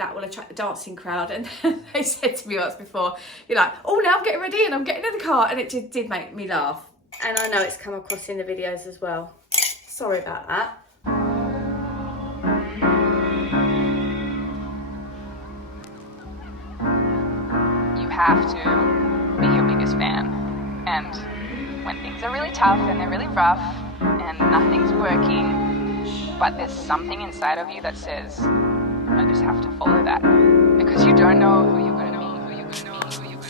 that will attract the dancing crowd. And they said to me once before, you're like, oh, now I'm getting ready and I'm getting in the car. And it did make me laugh. And I know it's come across in the videos as well. Sorry about that. You have to be your biggest fan. And when things are really tough and they're really rough and nothing's working, but there's something inside of you that says, I just have to follow that. Because you don't know who you're going to meet, who you're going to meet, who you're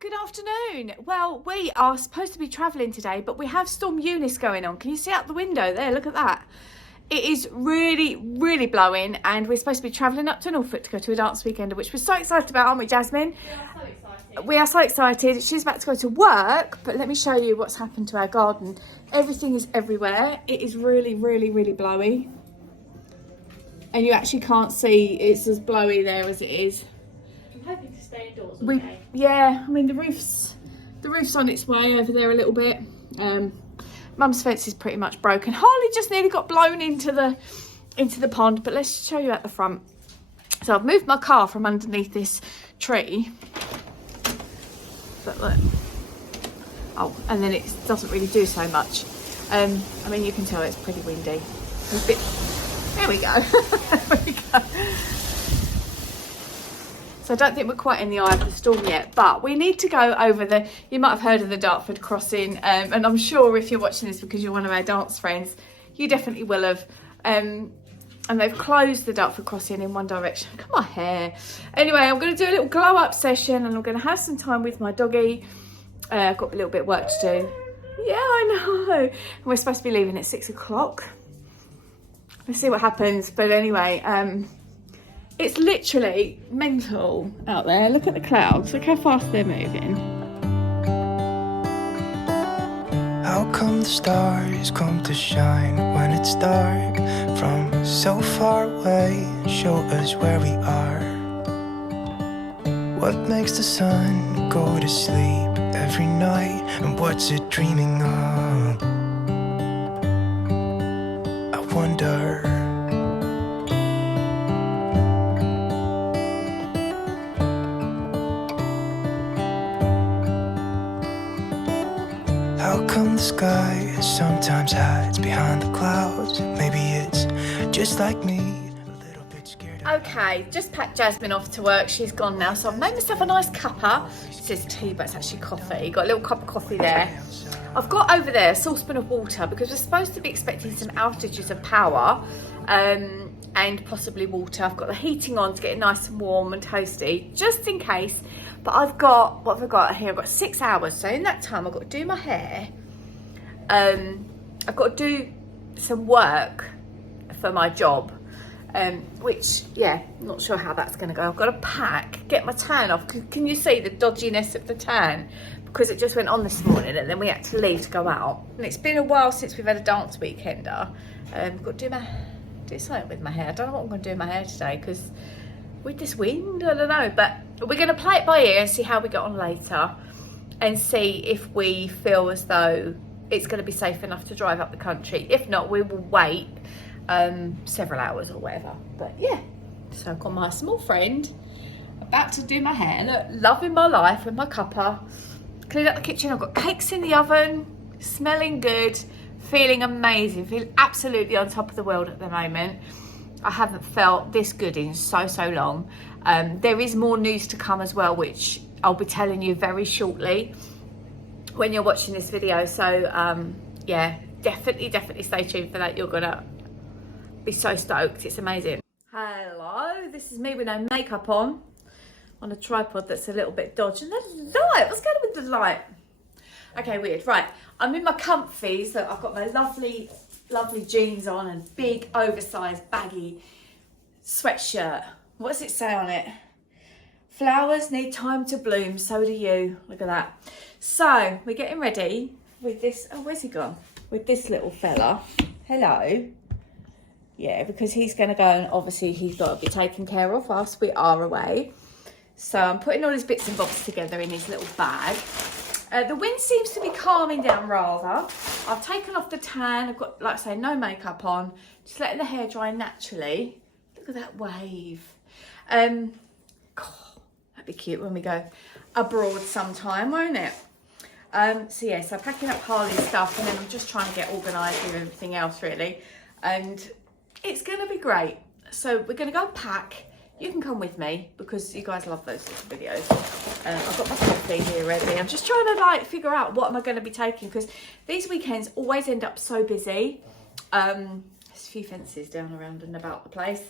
Good afternoon. Well, we are supposed to be travelling today, but we have Storm Eunice going on. Can you see out the window there? Look at that. It is really, really blowing, and we're supposed to be travelling up to Norfolk to go to a dance weekend, which we're so excited about, aren't we, Jasmine? We are so excited. We are so excited. She's about to go to work, but let me show you what's happened to our garden. Everything is everywhere. It is really, really, really blowy. And you actually can't see it's as blowy there as it is. I'm hoping to stay indoors all day. Yeah, I mean the roof's on its way over there a little bit. Mum's fence is pretty much broken. Harley just nearly got blown into the pond, but let's show you at the front. So I've moved my car from underneath this tree. But look. Oh, and then it doesn't really do so much. I mean, you can tell it's pretty windy. There we go. There we go. So I don't think we're quite in the eye of the storm yet, but we need to go over you might have heard of the Dartford crossing, and I'm sure if you're watching this because you're one of our dance friends, you definitely will have. And they've closed the Dartford crossing in one direction. Look at my hair. Anyway, I'm going to do a little glow up session, and I'm going to have some time with my doggy. I've got a little bit of work to do. Yeah, I know. And we're supposed to be leaving at 6 o'clock. Let's see what happens. But anyway, it's literally mental out there. Look at the clouds. Look how fast they're moving. How come the stars come to shine when it's dark from so far away and show us where we are? What makes the sun go to sleep every night, and what's it dreaming of? I wonder. How come the sky sometimes hides behind the clouds? Maybe it's just like me, a little bit scared. Okay, just packed Jasmine off to work. She's gone now, so I've made myself a nice cuppa. It says tea, but it's actually coffee. Got a little cup of coffee there. I've got over there a saucepan of water because we're supposed to be expecting some outages of power and possibly water. I've got the heating on to get it nice and warm and toasty, just in case. But I've got, what have I got here? I've got 6 hours. So in that time, I've got to do my hair. I've got to do some work for my job, which, yeah, I'm not sure how that's going to go. I've got to pack, get my tan off. Can you see the dodginess of the tan? Because it just went on this morning and then we had to leave to go out. And it's been a while since we've had a dance weekender. I've got to do something with my hair. I don't know what I'm going to do with my hair today because with this wind, I don't know. But we're going to play it by ear and see how we get on later and see if we feel as though it's going to be safe enough to drive up the country. If not, we will wait several hours or whatever. But yeah, so I've got my small friend about to do my hair. Look, loving my life with my cuppa. Cleaned up the kitchen. I've got cakes in the oven, smelling good, feeling amazing, feeling absolutely on top of the world at the moment. I haven't felt this good in so long. There is more news to come as well, which I'll be telling you very shortly when you're watching this video. So yeah, definitely stay tuned for that. You're gonna be so stoked. It's amazing. Hello, this is me with no makeup on a tripod that's a little bit dodgy. And the light, what's going on with the light? Okay, weird. Right, I'm in my comfies. So I've got my lovely lovely jeans on and big oversized baggy sweatshirt. What does it say on it? Flowers need time to bloom, so do you. Look at that. So we're getting ready with this. Oh, where's he gone? With this little fella. Hello. Yeah, because he's going to go, and obviously he's got to be taken care of whilst we are away. So I'm putting all his bits and bobs together in his little bag. The wind seems to be calming down rather. I've taken off the tan. I've got, like I say, no makeup on. Just letting the hair dry naturally. Look at that wave. God, that'd be cute when we go abroad sometime, won't it? So yeah, so packing up Harley's stuff, and then I'm just trying to get organised with everything else really. And it's going to be great. So we're going to go and pack. You can come with me because you guys love those sorts of videos. I've got my coffee here ready. I'm just trying to like figure out what am I going to be taking, because these weekends always end up so busy. There's a few fences down around and about the place.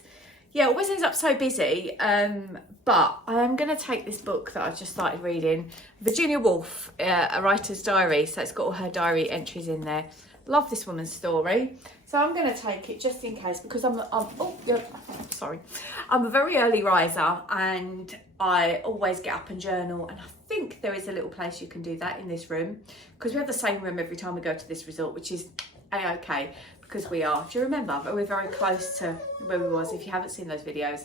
Yeah, it always ends up so busy. But I am going to take this book that I've just started reading, Virginia Woolf, A Writer's Diary. So it's got all her diary entries in there. Love this woman's story. So I'm going to take it just in case, because I'm a very early riser and I always get up and journal, and I think there is a little place you can do that in this room, because we have the same room every time we go to this resort, which is a-okay, because we are, do you remember, but we're very close to where we was. If you haven't seen those videos,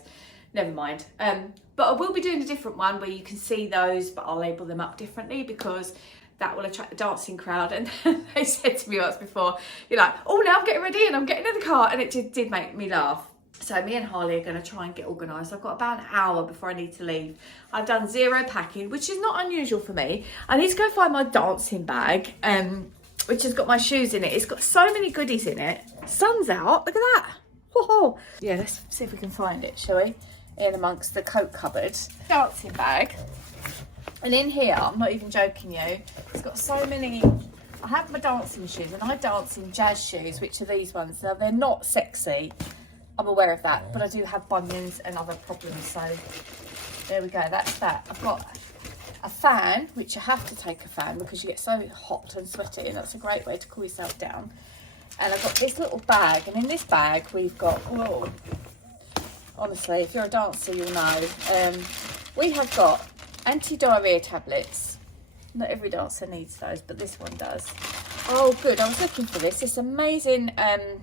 never mind. But I will be doing a different one where you can see those, but I'll label them up differently because that will attract the dancing crowd. And they said to me once before, you're like, oh, now I'm getting ready and I'm getting in the car, and it did make me laugh. So me and Harley are going to try and get organised. I've got about an hour before I need to leave. I've done 0 packing, which is not unusual for me. I need to go find my dancing bag, which has got my shoes in it. It's got so many goodies in it. Sun's out, look at that. Whoa. Yeah, let's see if we can find it, shall we? In amongst the coat cupboard. Dancing bag. And in here, I'm not even joking you, it's got so many. I have my dancing shoes, and I dance in jazz shoes, which are these ones. Now, they're not sexy, I'm aware of that, but I do have bunions and other problems, so there we go, that's that. I've got a fan, which you have to take a fan because you get so hot and sweaty, and that's a great way to cool yourself down. And I've got this little bag, and in this bag we've got, whoa, honestly, if you're a dancer, you'll know. We have got Anti-Diarrhoea Tablets. Not every dancer needs those, but this one does. Oh, good. I was looking for this. This amazing, I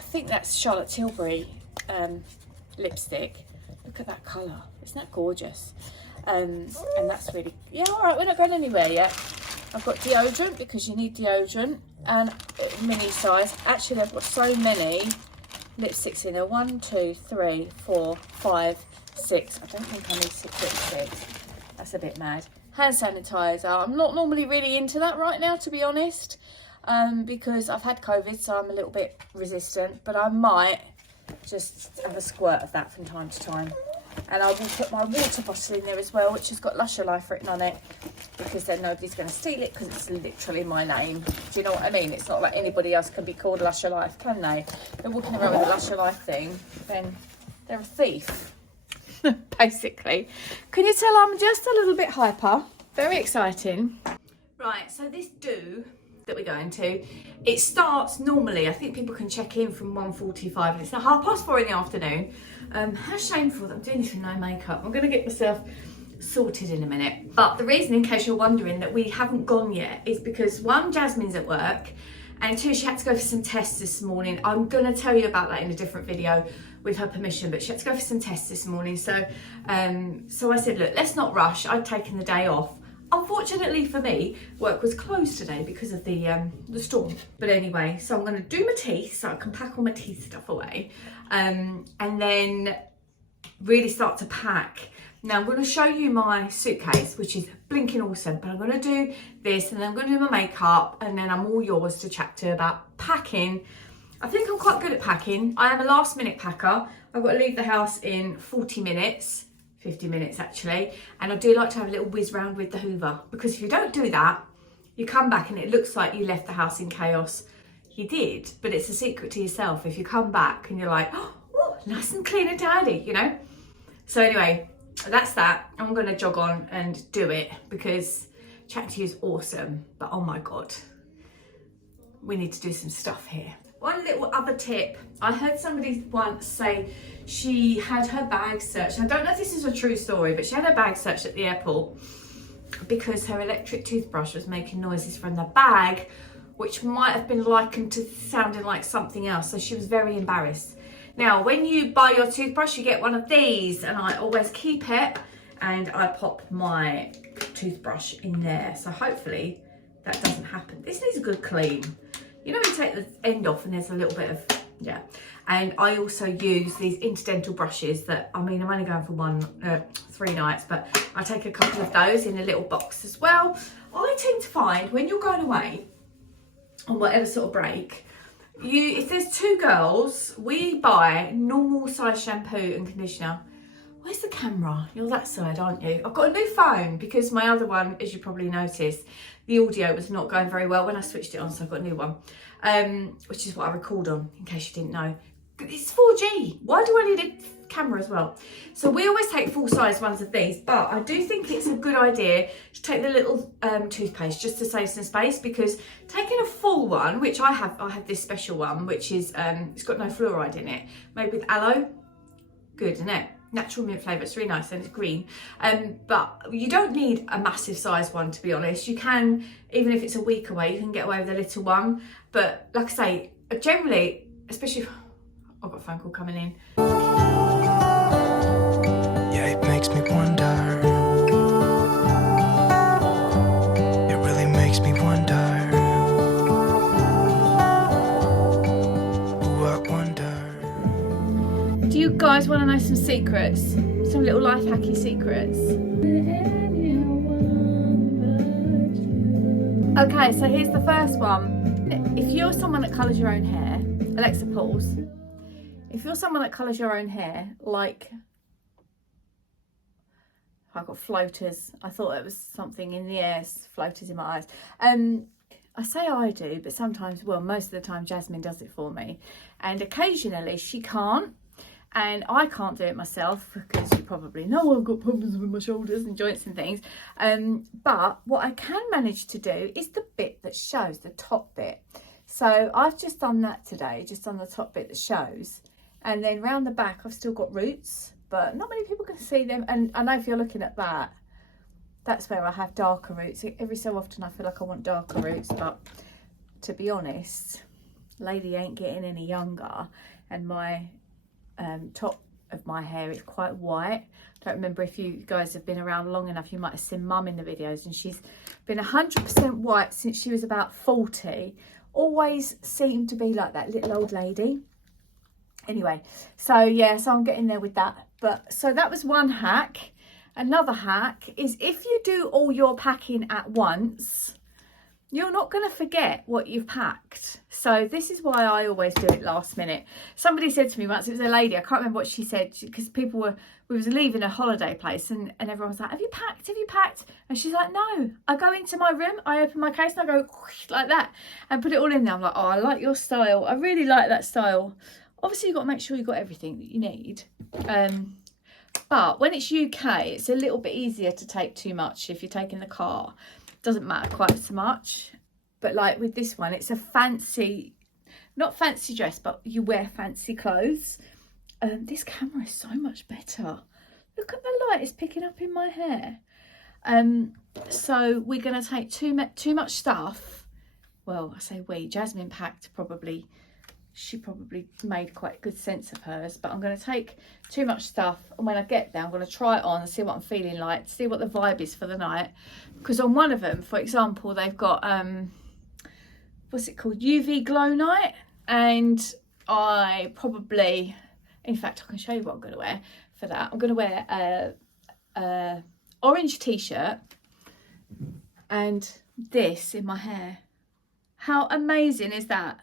think that's Charlotte Tilbury lipstick. Look at that colour. Isn't that gorgeous? And that's really, yeah, all right, we're not going anywhere yet. I've got deodorant because you need deodorant, and mini size. Actually, I've got so many lipsticks in there. 1, 2, 3, 4, 5, 6. I don't think I need 6 lipsticks. That's a bit mad. Hand sanitizer. I'm not normally really into that right now, to be honest, because I've had COVID, so I'm a little bit resistant, but I might just have a squirt of that from time to time. And I will put my water bottle in there as well, which has got Lusher Life written on it, because then nobody's going to steal it, because it's literally my name. Do you know what I mean? It's not like anybody else can be called Lusher Life, can they? They're walking around with a Lusher Life thing, then they're a thief. Basically. Can you tell I'm just a little bit hyper? Very exciting. Right, so this do that we're going to, it starts normally, I think people can check in from 1:45, and it's now 4:30 in the afternoon. How shameful that I'm doing this with no makeup. I'm going to get myself sorted in a minute. But the reason, in case you're wondering, that we haven't gone yet is because 1, Jasmine's at work, and 2, she had to go for some tests this morning. I'm going to tell you about that in a different video with her permission, but she had to go for some tests this morning. So so I said, look, let's not rush. I'd taken the day off. Unfortunately for me, work was closed today because of the storm. But anyway, so I'm going to do my teeth so I can pack all my teeth stuff away, and then really start to pack. Now I'm going to show you my suitcase, which is blinking awesome, but I'm going to do this, and then I'm going to do my makeup, and then I'm all yours to chat to about packing. I think I'm quite good at packing. I am a last minute packer. I've got to leave the house in 40 minutes. 50 minutes actually, and I do like to have a little whiz round with the Hoover, because if you don't do that, you come back and it looks like you left the house in chaos. You did, but it's a secret to yourself if you come back and you're like, oh, nice and clean and tidy, you know. So anyway, that's that. I'm going to jog on and do it, because chatting to you is awesome, but oh my god, we need to do some stuff here. one little other tip. I heard somebody once say she had her bag searched. I don't know if this is a true story, but she had her bag searched at the airport because her electric toothbrush was making noises from the bag, which might have been likened to sounding like something else. So she was very embarrassed. Now, when you buy your toothbrush, you get one of these, and I always keep it, and I pop my toothbrush in there. So hopefully that doesn't happen. This needs a good clean. You know, when you take the end off and there's a little bit of, yeah. And I also use these Incidental brushes that, I mean, I'm only going for 3 nights, but I take a couple of those in a little box as well. I tend to find when you're going away on whatever sort of break, if there's 2 girls, we buy normal size shampoo and conditioner. Where's the camera? You're that side, aren't you? I've got a new phone because my other one, as you probably noticed, the audio was not going very well when I switched it on, so I've got a new one, which is what I record on, in case you didn't know. It's 4G. Why do I need a camera as well? So we always take full-size ones of these, but I do think it's a good idea to take the little toothpaste just to save some space, because taking a full one, which I have this special one, which is, it's got no fluoride in it, made with aloe. Good, isn't it? Natural mint flavour, it's really nice, and it's green. But you don't need a massive size one, to be honest. You can, even if it's a week away, you can get away with a little one. But like I say, generally, especially if I've got a phone call coming in. Yeah, it makes me wonder. It really makes me wonder. Ooh, I wonder. Do you guys want to know some secrets? Some little life hacky secrets? Okay, so here's the first one. If you're someone that colours your own hair, Alexa, pause. If you're someone that colours your own hair, like, I've got floaters. I thought it was something in the air, floaters in my eyes. I say I do, but sometimes, well, most of the time Jasmine does it for me. And occasionally she can't. And I can't do it myself because you probably know I've got problems with my shoulders and joints and things. But what I can manage to do is the bit that shows, the top bit. So I've just done that today, just done the top bit that shows. And then round the back, I've still got roots, but not many people can see them. And I know if you're looking at that, that's where I have darker roots. Every so often I feel like I want darker roots, but to be honest, lady ain't getting any younger. And my top of my hair is quite white. I don't remember if you guys have been around long enough, you might have seen Mum in the videos, and she's been 100% white since she was about 40. Always seemed to be like that little old lady. Anyway, so yeah, so I'm getting there with that. But so that was one hack. Another hack is if you do all your packing at once, you're not going to forget what you've packed. So this is why I always do it last minute. Somebody said to me once, it was a lady, I can't remember what she said, because we was leaving a holiday place, and everyone was like, have you packed? Have you packed? And she's like, no. I go into my room, I open my case and I go like that and put it all in there. I'm like, oh, I like your style. I really like that style. Obviously, you've got to make sure you've got everything that you need. But when it's UK, it's a little bit easier to take too much if you're taking the car. Doesn't matter quite so much. But like with this one, it's a fancy, not fancy dress, but you wear fancy clothes. This camera is so much better. Look at the light it's picking up in my hair. So we're going to take too much stuff. Well, I say we, Jasmine packed probably. She probably made quite good sense of hers, but I'm going to take too much stuff, and when I get there I'm going to try it on and see what I'm feeling like, see what the vibe is for the night. Because on one of them, for example, they've got what's it called, UV glow night, and I probably, in fact I can show you what I'm going to wear for that. I'm going to wear a orange t-shirt and this in my hair. How amazing is that?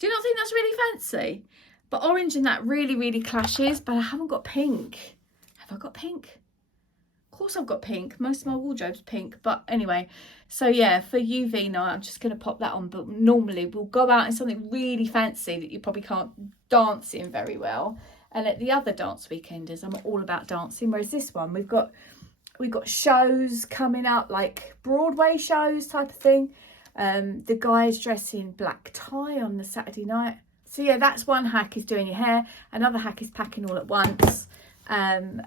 Do you not think that's really fancy? But orange and that really, really clashes, but I haven't got pink. Have I got pink? Of course I've got pink. Most of my wardrobe's pink. But anyway, so yeah, for UV night, I'm just going to pop that on. But normally we'll go out in something really fancy that you probably can't dance in very well. And at the other dance weekenders, I'm all about dancing. Whereas this one, we've got shows coming up, like Broadway shows type of thing. The guys dress in black tie on the Saturday night. So yeah, that's one hack, is doing your hair. Another hack is packing all at once. And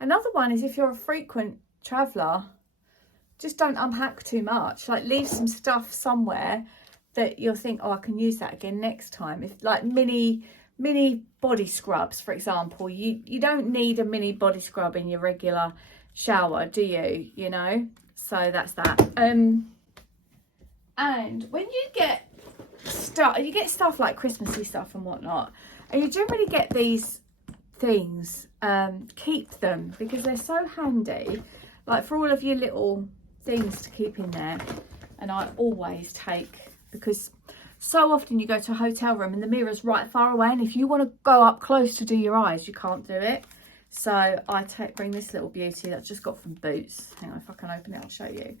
another one is, if you're a frequent traveller, just don't unpack too much. Like, leave some stuff somewhere that you'll think, oh, I can use that again next time. If like mini body scrubs, for example, you don't need a mini body scrub in your regular shower, do you? You know, so that's that. And when you get stuff like Christmassy stuff and whatnot, and you generally get these things, keep them, because they're so handy, like for all of your little things to keep in there. And I always take, because so often you go to a hotel room and the mirror's right far away, and if you want to go up close to do your eyes, you can't do it. So I bring this little beauty that I just got from Boots. Hang on, if I can open it, I'll show you.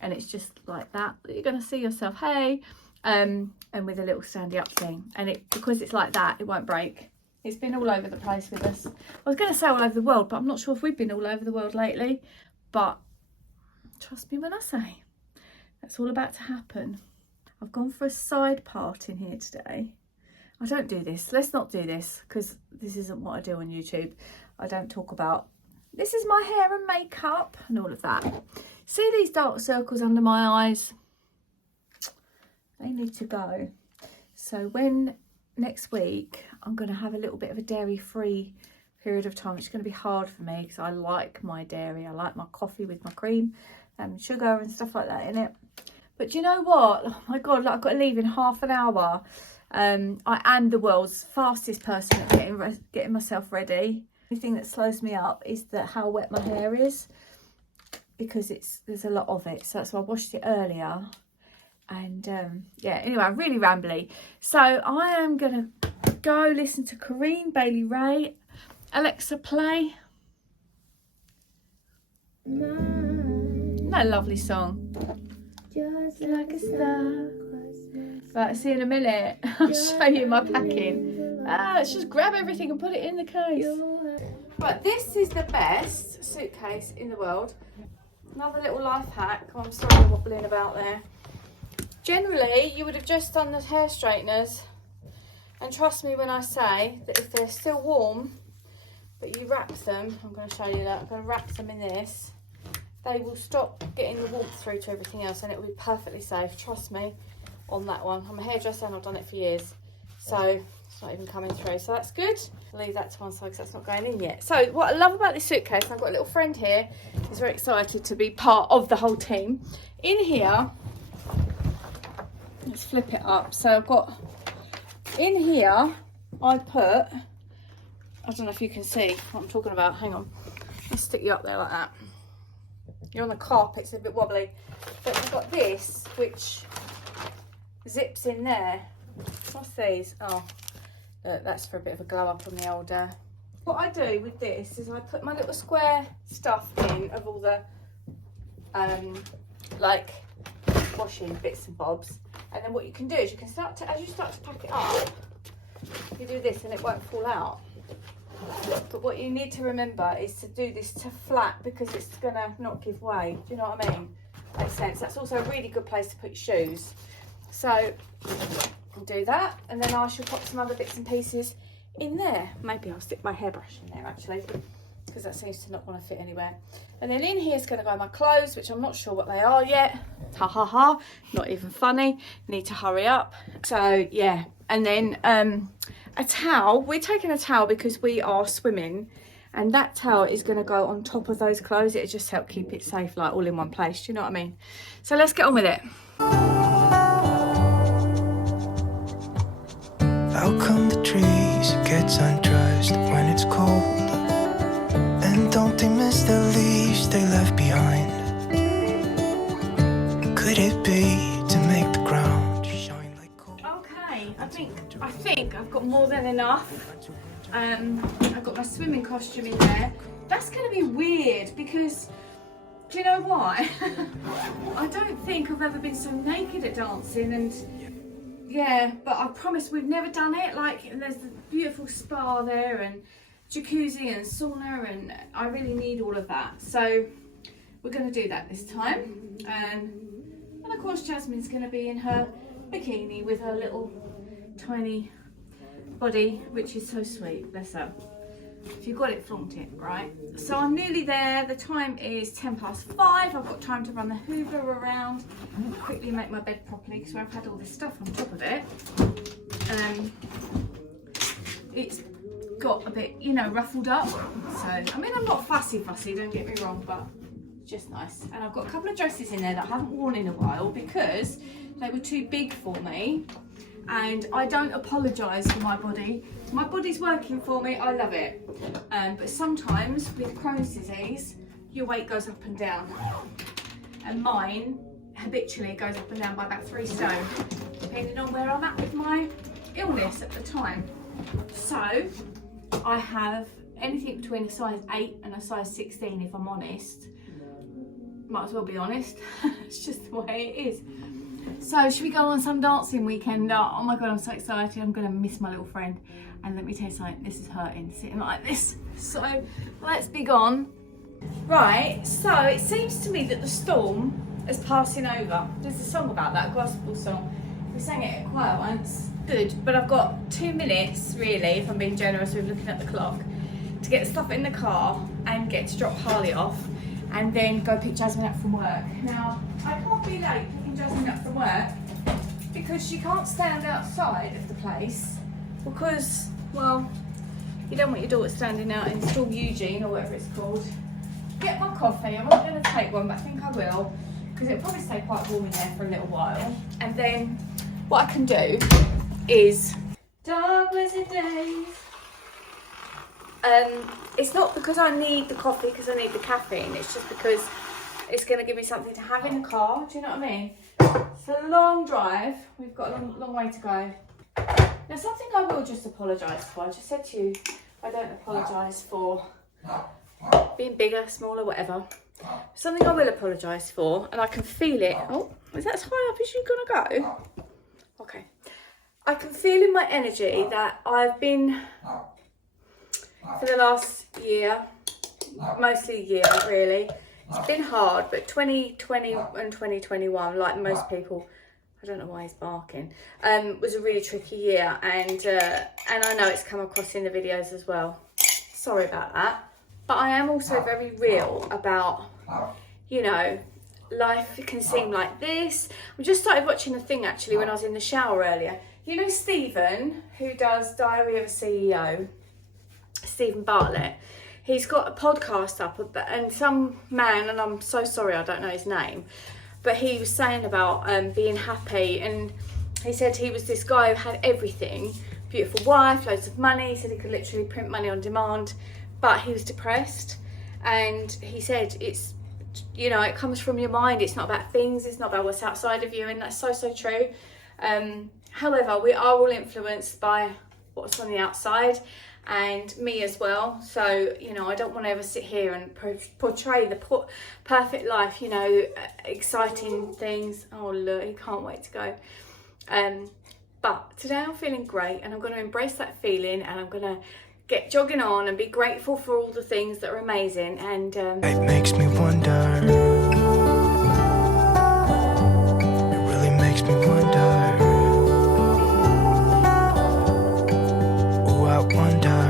And it's just like that. You're going to see yourself, hey, and with a little standy up thing. And because it's like that, it won't break. It's been all over the place with us. I was going to say all over the world, but I'm not sure if we've been all over the world lately. But trust me when I say, that's all about to happen. I've gone for a side part in here today. I don't do this. Let's not do this, because this isn't what I do on YouTube. I don't talk about, this is my hair and makeup and all of that. See these dark circles under my eyes? They need to go. So when next week, I'm going to have a little bit of a dairy-free period of time. It's going to be hard for me because I like my dairy. I like my coffee with my cream and sugar and stuff like that in it. But do you know what? Oh my God, like, I've got to leave in half an hour. I am the world's fastest person at getting myself ready. The thing that slows me up is how wet my hair is, because there's a lot of it. So that's why I washed it earlier. And yeah, anyway, I'm really rambly. So I am going to go listen to Corinne Bailey Rae. Alexa, play. That lovely song. Just like a star. Right, see you in a minute. I'll show you my packing. Let's just grab everything and put it in the case. Right, this is the best suitcase in the world. Another little life hack. Oh, I'm sorry I'm wobbling about there. Generally, you would have just done the hair straighteners. And trust me when I say that if they're still warm, but you wrap them, I'm going to show you that, I'm going to wrap them in this, they will stop getting the warmth through to everything else, and it will be perfectly safe. Trust me on that one. I'm a hairdresser and I've done it for years, so it's not even coming through, so that's good. I'll leave that to one side because that's not going in yet. So what I love about this suitcase, and I've got a little friend here who's very excited to be part of the whole team. In here, let's flip it up. So I've got, in here, I put, I don't know if you can see what I'm talking about. Hang on. Let's stick you up there like that. You're on the carpet, it's a bit wobbly. But we've got this, which zips in there. What's these? Oh, that's for a bit of a glow up on the old. What I do with this is I put my little square stuff in of all the, like, washing bits and bobs. And then what you can do is you can start to, as you start to pack it up, you do this and it won't fall out. But what you need to remember is to do this to flat, because it's going to not give way. Do you know what I mean? Makes sense. That's also a really good place to put your shoes. So I'll do that, and then I shall pop some other bits and pieces in there. Maybe I'll stick my hairbrush in there actually, because that seems to not want to fit anywhere. And then in here is going to go my clothes, which I'm not sure what they are yet. Ha ha ha, not even funny. Need to hurry up. So yeah, and then a towel. We're taking a towel because we are swimming, and that towel is going to go on top of those clothes. It'll just help keep it safe, like all in one place. Do you know what I mean? So let's get on with it. How come the trees gets undressed when it's cold? And don't they miss the leaves they left behind? Could it be to make the ground shine like gold? Okay, I think I've got more than enough. I've got my swimming costume in there. That's going to be weird because, do you know why? I don't think I've ever been so naked at dancing, and yeah, but I promise we've never done it. Like, and there's the beautiful spa there and jacuzzi and sauna, and I really need all of that. So we're going to do that this time. And of course Jasmine's going to be in her bikini with her little tiny body, which is so sweet, bless her. If you got it, flaunt it, right? So I'm nearly there. The time is 5:10. I've got time to run the Hoover around, quickly make my bed properly because I've had all this stuff on top of it. It's got a bit, you know, ruffled up. So, I mean, I'm not fussy, don't get me wrong, but it's just nice. And I've got a couple of dresses in there that I haven't worn in a while because they were too big for me. And I don't apologise for my body. My body's working for me, I love it. But sometimes with Crohn's disease, your weight goes up and down. And mine habitually goes up and down by about 3 stone, depending on where I'm at with my illness at the time. So I have anything between a size 8 and a size 16, if I'm honest. Might as well be honest. It's just the way it is. So should we go on some dancing weekend? Oh my god, I'm so excited. I'm gonna miss my little friend. And let me tell you something, this is hurting, sitting like this. So let's be gone. Right, so it seems to me that the storm is passing over. There's a song about that, a gospel song. We sang it at choir once. Good, but I've got 2 minutes really, if I'm being generous with looking at the clock, to get stuff in the car and get to drop Harley off and then go pick Jasmine up from work. Now, I can't be late picking Jasmine up from work because she can't stand outside of the place because, well, you don't want your daughter standing out in Storm Eugene or whatever it's called. Get my coffee. I'm not going to take one, but I think I will because it'll probably stay quite warm in there for a little while. And then what I can do is dark blessed days. It's not because I need the coffee, because I need the caffeine. It's just because it's going to give me something to have in the car. Do you know what I mean? It's a long drive. We've got a long way to go. Now, something I will just apologise for. I just said to you, I don't apologise for being bigger, smaller, whatever. Something I will apologise for, and I can feel it. Oh, is that as high up as you're going to go? Okay. I can feel in my energy that I've been, for the last year, mostly a year really, it's been hard, but 2020 and 2021, like most people, I don't know why he's barking, was a really tricky year, and I know it's come across in the videos as well. Sorry about that. But I am also very real about, you know, life can seem like this. I just started watching a thing actually when I was in the shower earlier. You know Stephen, who does Diary of a CEO, Stephen Bartlett, he's got a podcast up, and some man, and I'm so sorry I don't know his name, but he was saying about being happy, and he said he was this guy who had everything, beautiful wife, loads of money, he said he could literally print money on demand, but he was depressed, and he said it's, you know, it comes from your mind, it's not about things, it's not about what's outside of you, and that's so true. However, we are all influenced by what's on the outside, and me as well. So, you know, I don't want to ever sit here and portray the perfect life, you know, exciting things. Oh look, he can't wait to go. But today I'm feeling great, and I'm going to embrace that feeling, and I'm going to get jogging on and be grateful for all the things that are amazing. And it makes me wonder. It really makes me wonder. Oh, I wonder.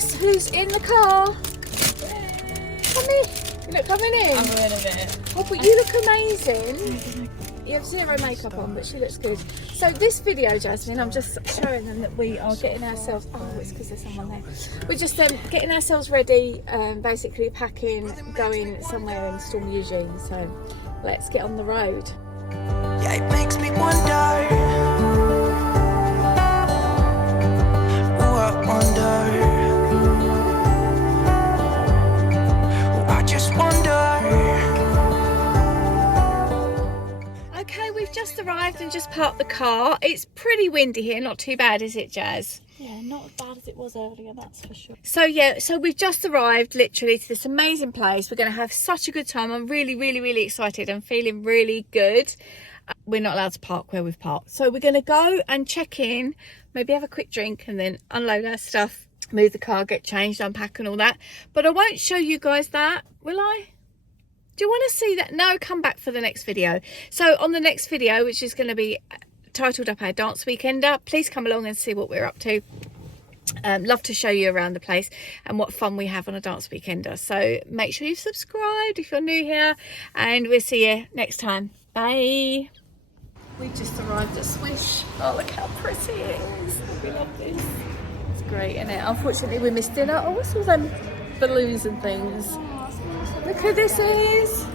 guess who's in the car? Come here. You look coming in. I'm a little bit. Oh, but you look amazing. You have zero makeup on, but she looks good. So this video, Jasmine, I'm just showing them that we are getting ourselves. Oh, it's because there's someone there. We're just getting ourselves ready, basically packing, going somewhere in Storm Eugene. So let's get on the road. Yeah, it makes me wonder. Oh, I wonder. Oh, I just wonder. Okay, we've just arrived in and just parked the car. It's pretty windy here, not too bad, is it, Jazz? Yeah, not as bad as it was earlier, that's for sure. So yeah, so we've just arrived literally to this amazing place. We're going to have such a good time. I'm really excited. I'm feeling really good. We're not allowed to park where we've parked, so we're going to go and check in, maybe have a quick drink and then unload our stuff, move the car, get changed, unpack and all that. But I won't show you guys that, will I? Do you want to see that? No, come back for the next video. So on the next video, which is going to be titled up our dance weekender, please come along and see what we're up to. Love to show you around the place and what fun we have on a dance weekender. So make sure you've subscribed if you're new here, and we'll see you next time. Bye. We just arrived at Swish. Oh, look how pretty it is. We love this. It's great, isn't it? Unfortunately, we missed dinner. Oh, what's all them balloons and things? Look who this is.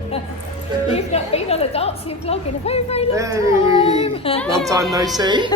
You've not been on a dancing vlog in a very long time. Long time no see.